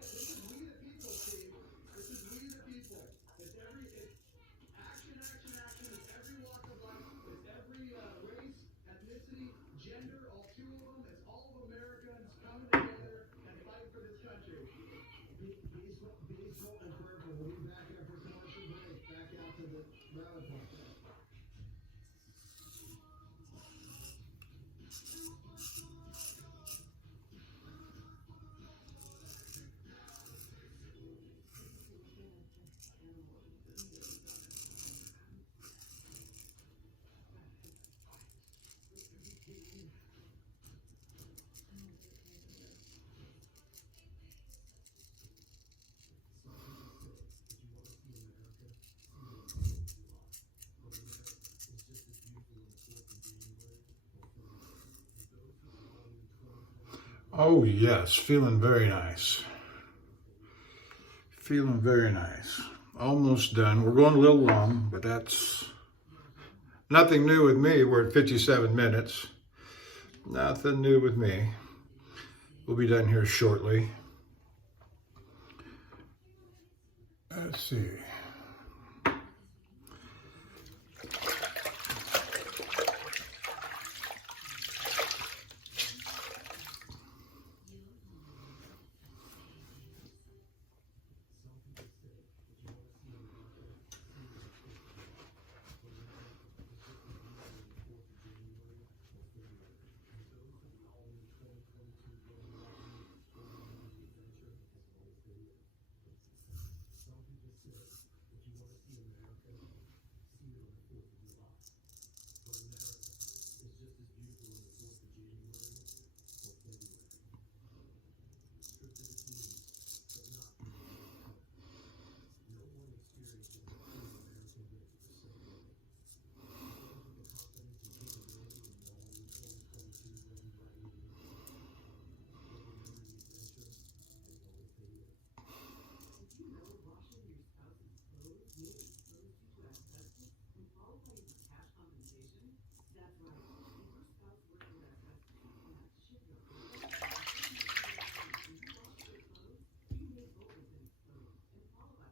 we the people, Steve. This is we the people. It's action. It's every walk of life. It's every race, ethnicity, gender, all two of them. It's all of Americans coming together and fighting for this country. Peaceful and prayerful. We'll be back after commercial break. Back out to the rally point. Oh yes, feeling very nice. Feeling very nice. Almost done. We're going a little long, but that's nothing new with me. We're at 57 minutes. Nothing new with me. We'll be done here shortly. Let's see.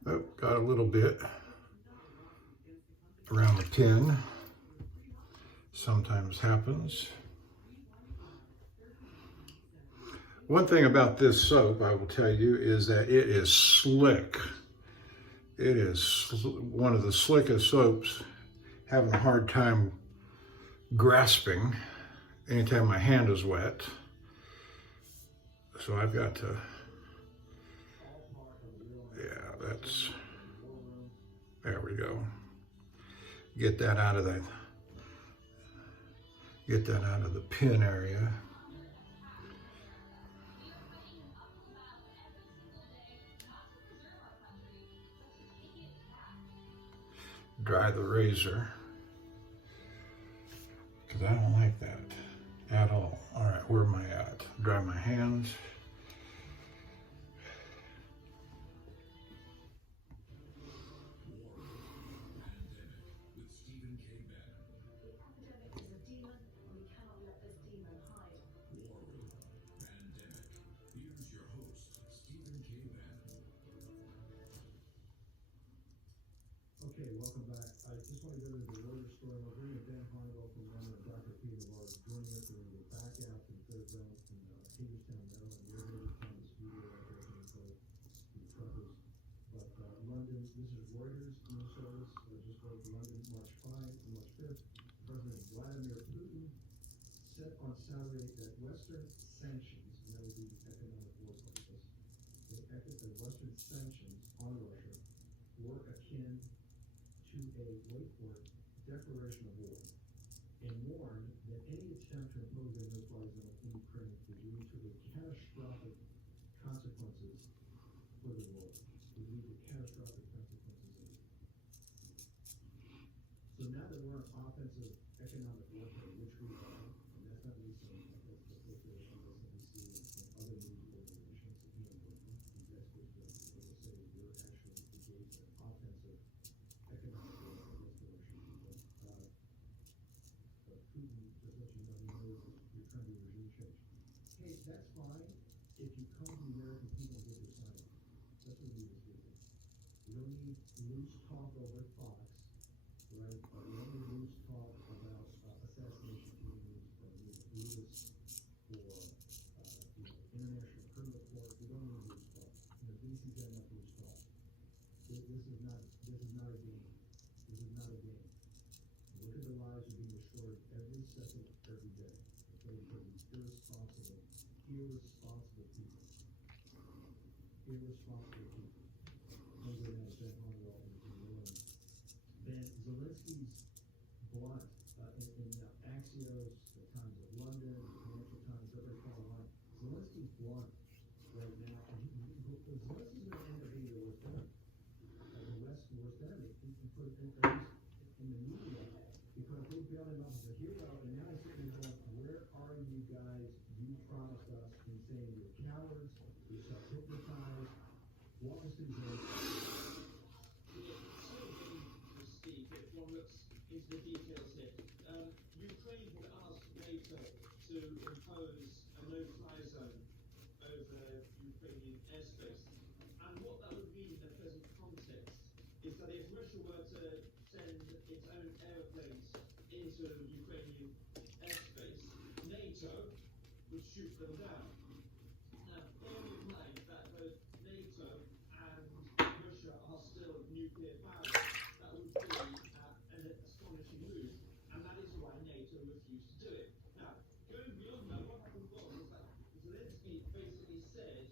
Oh, got a little bit around the pin. Sometimes happens. One thing about this soap, I will tell you, is that it is slick. It is one of the slickest soaps. Having a hard time grasping anytime my hand is wet. So I've got to, there we go. Get that out of the pin area. Dry the razor, because I don't like that at all. All right, where am I at? Dry my hands. Okay, welcome back. I just want to go to the Reuters story. We're bringing Ben Harnwell from London and Dr. Pinaud joining us. We're back out to the third zone in Hagerstown, Maryland. We're here to find this video out there the truckers. But London, this is Reuters news service. Just wrote London, March 5th. President Vladimir Putin said on Saturday that Western sanctions, and that would be the economic war crisis, the Western sanctions on Russia were akin to a, wait for it, declaration of war, and warned that any attempt to impose a no-fly zone in Ukraine would lead to the catastrophic consequences for the world. Would lead to catastrophic consequences. So now that we're on offensive economic warfare, which we are, and that's not me saying that, that's the picture on MSNBC and other news organizations, the experts will say that we're actually engaged in offensive economic warfare against the Russian people. But Putin, just let you know, he knows that you're trying to do regime change. Hey, that's fine if you come to the American people and get their side. That's what we was doing. We don't need loose talk over Fox, right? We don't need loose talk about assassination theories or leaders for international criminal court. We don't need loose talk. BC's got enough loose talk. This is not a game. This is not a game. Look at the lives that are being destroyed every second, every day. Okay, because these irresponsible people. I'm going to Ben Harnwell in Maryland. Ben, Zelensky's blunt in Axios, the Times of London, the Financial Times, every online. Zelensky's blunt right now, and Zelensky's going to end up being the worst enemy. The West's worst enemy, at least in the media, because they bailed him out as a hero, and now he's sitting there going, where are you guys? You promised us, and saying you're cowards, you're self-hypnotized. Walk us through Zelensky. Steve, if one looks into the details here, Ukraine had asked NATO to impose a no-fly zone over Ukrainian airspace. And what that would mean in the present context is that if Russia were to send its own aeroplanes into Ukrainian airspace, NATO would shoot them down. Now, bear in mind that both NATO and Russia are still nuclear powered. That would be an astonishing move, and that is why NATO refused to do it. Now, going beyond that, what happened was that Zelensky basically said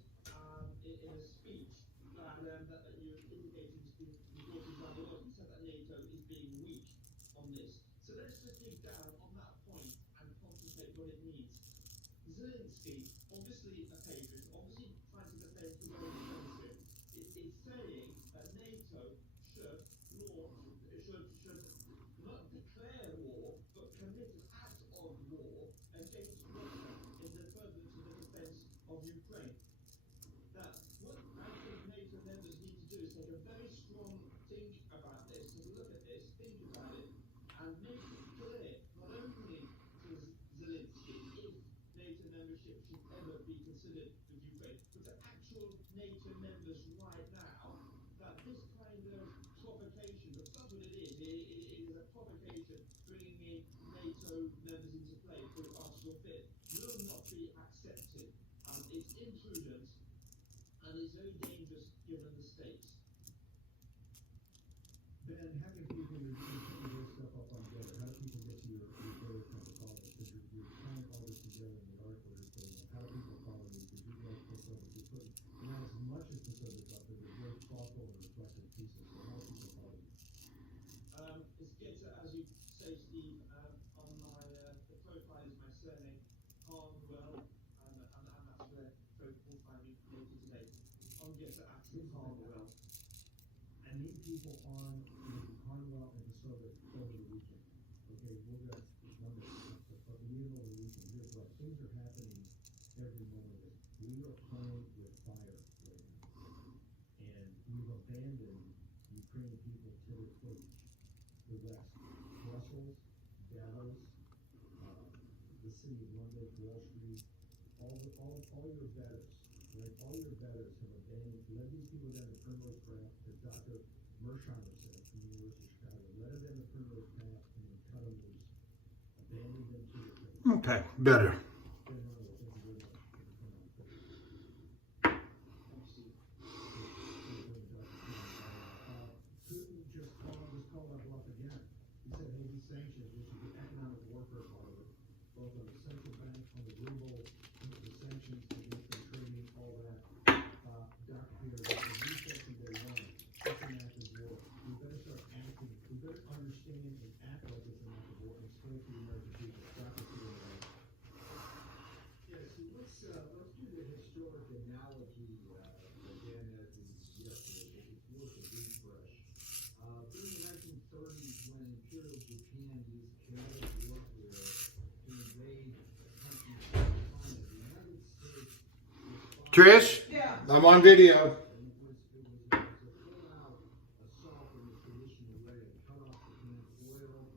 in a speech that you indicated important rather well. He said that NATO is being weak on this. So let's just dig down on that point and contemplate what it means. Zelensky, obviously a patriot, obviously trying to defend his own country, is saying that NATO should not declare war, but commit an act of war against Russia in the furtherance of the defense of Ukraine. Now, what I think NATO members need to do is take a very strong think about this, take a look at this, think about it, and make it clear, not only to Zelensky, if NATO membership should ever be considered with Ukraine, but to actual NATO members right now, that this kind of provocation, because that's what it is a provocation bringing in NATO members into play through Article 5, will not be accepted. It's imprudent and it's very dangerous given the stakes. Ben, how can people putting this stuff up on Twitter? How do people get to your Twitter account to follow this? Because you're tying all this together in the article you're putting up. How do people follow you? Because you guys put something, you're putting not as much as conservative stuff, but you're very thoughtful and reflective pieces. So how do people follow you? It's get as you say, Steve, on my the profile is my surname, Harnwell, and that's where folks will find me later today. On Getter at Harnwell. I need people on Harnwell and Pacific over the weekend. Okay, we'll get numbers, but we need them over the weekend. Here's what things are happening every moment. We are playing with fire right now, and we've abandoned Ukrainian people to their fate. The West, Brussels, Davos, the city of London, Wall Street, all your betters, right? All your betters have abandoned, led these people down the primrose path, the Dr. Mersheimer said from the University of Chicago, let it in the primrose path and then cut them loose. Abandon them to your fate. Okay, better. Thank you very much for coming on. Putin just called our bluff again. He said, hey, these sanctions, which is the economic warfare part of it, both on the central bank, on the ruble, the sanctions against the trading, all that. Dr. Peter, the reset from day one, it's an act of war. We better start acting, we better understand and act like it's an act of war and explain to the American people. Dr. Peter, yeah, so let's do the historic analogy again as we did yesterday, because it's worth a refresh. During the 1930s, when Imperial Japan used kinetic warfare to invade countries like China, the United States responded. Trish, I'm on video. And it was a full-out assault in the traditional way. It cut off Japan's oil,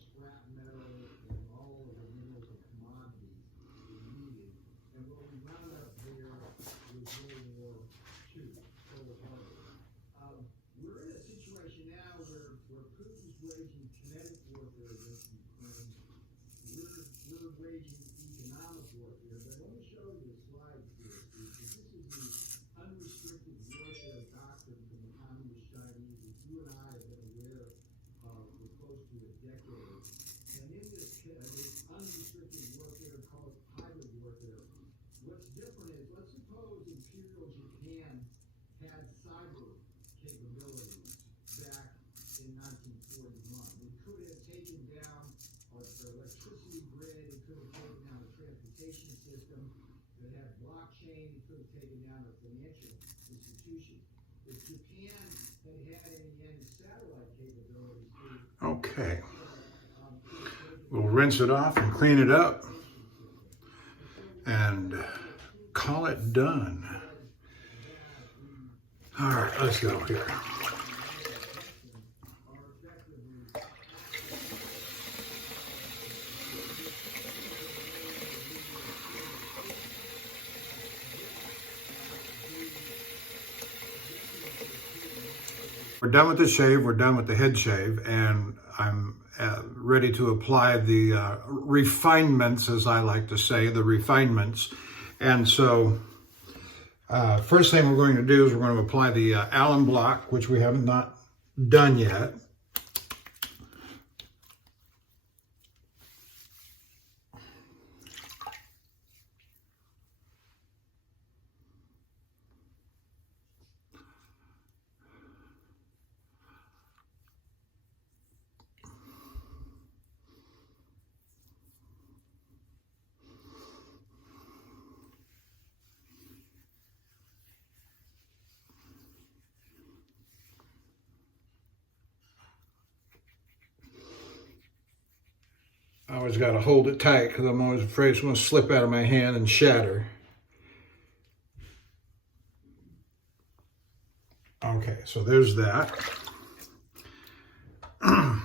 scrap metal, and all of the minerals and commodities it needed. And what we wound up there was World War II, Pearl Harbor. We're in a situation now where Putin's waging kinetic warfare against Ukraine. We're waging economic warfare. But let me show you a slide here, Steve. This is the unrestricted warfare doctrine from the Communist Chinese, which you and I have been aware of for close to a decade. And in this unrestricted warfare called hybrid warfare, what's different is, let's suppose Imperial Japan had cyber capabilities back in 1941. It could have taken down our electricity grid, it could have taken down the transportation system, it had blockchain, it could have taken down a financial institution. If Japan had any satellite capabilities, Okay. We'll rinse it off and clean it up and call it done. All right, let's go here. We're done with the shave, we're done with the head shave, and I'm ready to apply the refinements, as I like to say, the refinements. And so, first thing we're going to do is we're going to apply the alum block, which we have not done yet. I always got to hold it tight because I'm always afraid it's going to slip out of my hand and shatter. Okay, so there's that. All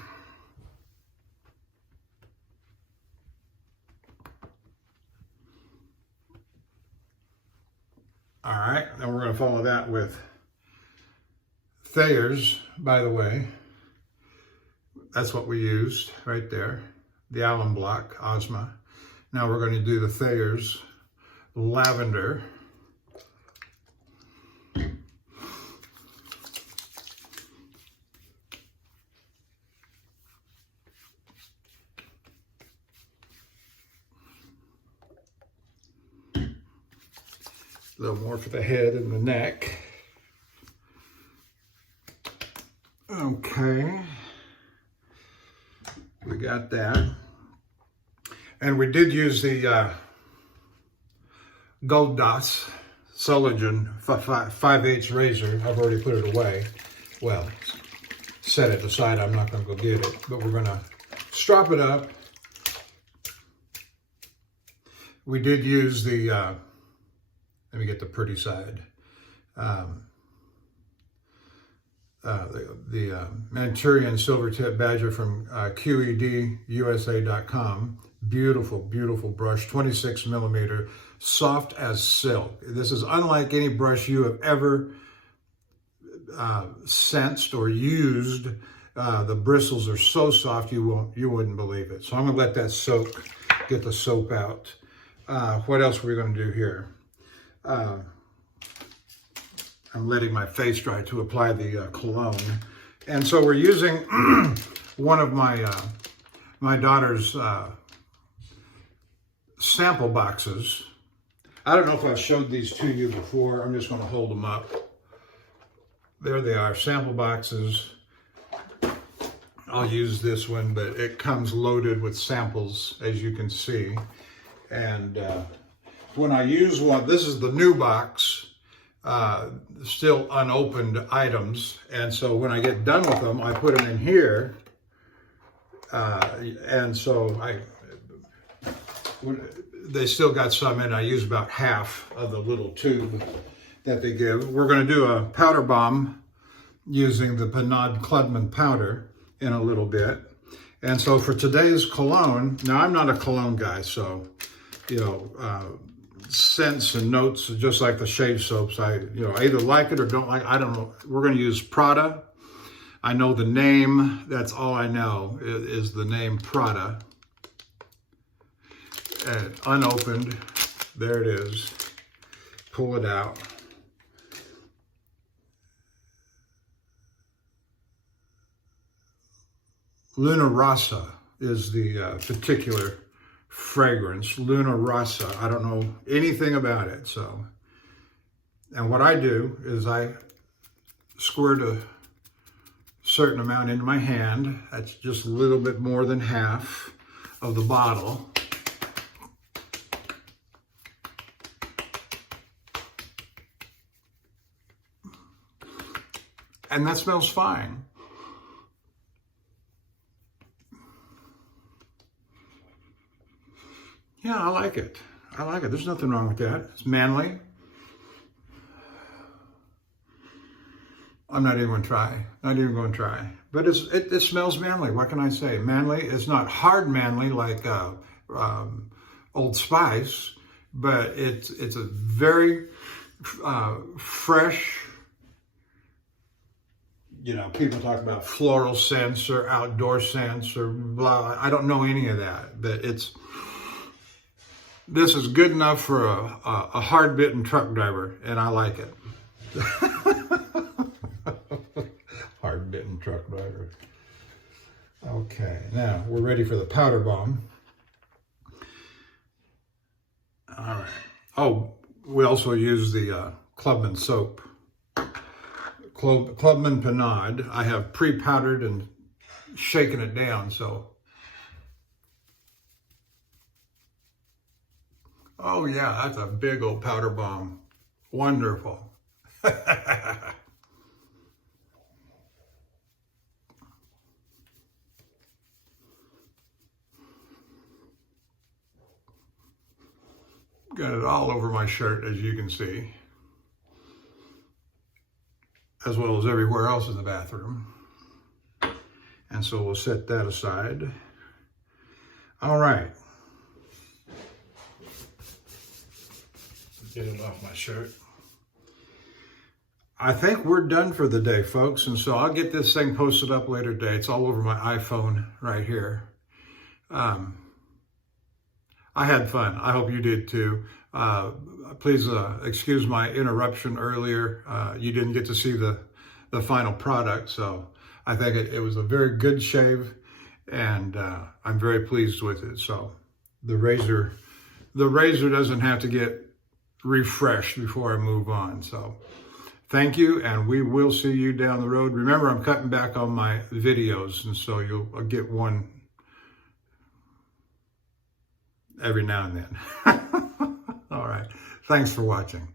right, then we're going to follow that with Thayer's, by the way. That's what we used right there. The alum block, Ozma. Now we're going to do the Thayer's lavender. A little more for the head and the neck. Okay. We got that. And we did use the Golddachs Solingen 5/8 razor. I've already put it away. Well, set it aside. I'm not going to go get it. But we're going to strop it up. We did use the, let me get the pretty side. The Manchurian Silvertip Badger from QED Beautiful, beautiful brush, 26 millimeter, soft as silk. This is unlike any brush you have ever sensed or used. The bristles are so soft you wouldn't believe it. So I'm gonna let that soak, get the soap out. What else are we gonna do here? I'm letting my face dry to apply the cologne. And so we're using one of my daughter's sample boxes. I don't know if I've showed these to you before. I'm just going to hold them up. There they are, sample boxes. I'll use this one, but it comes loaded with samples, as you can see. And when I use one, this is the new box, still unopened items. And so when I get done with them, I put them in here. And so they still got some in. I use about half of the little tube that they give. We're going to do a powder bomb using the Pinaud Clubman powder in a little bit. And so for today's cologne, now I'm not a cologne guy, so, you know, scents and notes, just like the shave soaps, I either like it or don't like it. I don't know. We're going to use Prada. I know the name. That's all I know is the name Prada. And unopened. There it is. Pull it out. Luna Rossa is the particular fragrance. Luna Rossa. I don't know anything about it. So, and what I do is I squirt a certain amount into my hand. That's just a little bit more than half of the bottle. And that smells fine. Yeah, I like it. I like it. There's nothing wrong with that. It's manly. I'm not even going to try. Not even going to try. But it smells manly. What can I say? Manly. It's not hard manly like Old Spice, but it's a very fresh. You know, people talk about floral scents or outdoor scents or blah. I don't know any of that, but this is good enough for a hard-bitten truck driver, and I like it. Hard-bitten truck driver. Okay, now we're ready for the powder bomb. All right. Oh, we also use the Clubman soap. Clubman Pinaud. I have pre-powdered and shaken it down, so. Oh yeah, that's a big old powder bomb. Wonderful. Got it all over my shirt, as you can see, as well as everywhere else in the bathroom. And so we'll set that aside. All right. Get it off my shirt. I think we're done for the day, folks. And so I'll get this thing posted up later today. It's all over my iPhone right here. I had fun. I hope you did too. Please excuse my interruption earlier. You didn't get to see the final product. So I think it was a very good shave, and I'm very pleased with it. So the razor doesn't have to get refreshed before I move on. So thank you, and we will see you down the road. Remember, I'm cutting back on my videos, and so you'll get one every now and then. All right. Thanks for watching.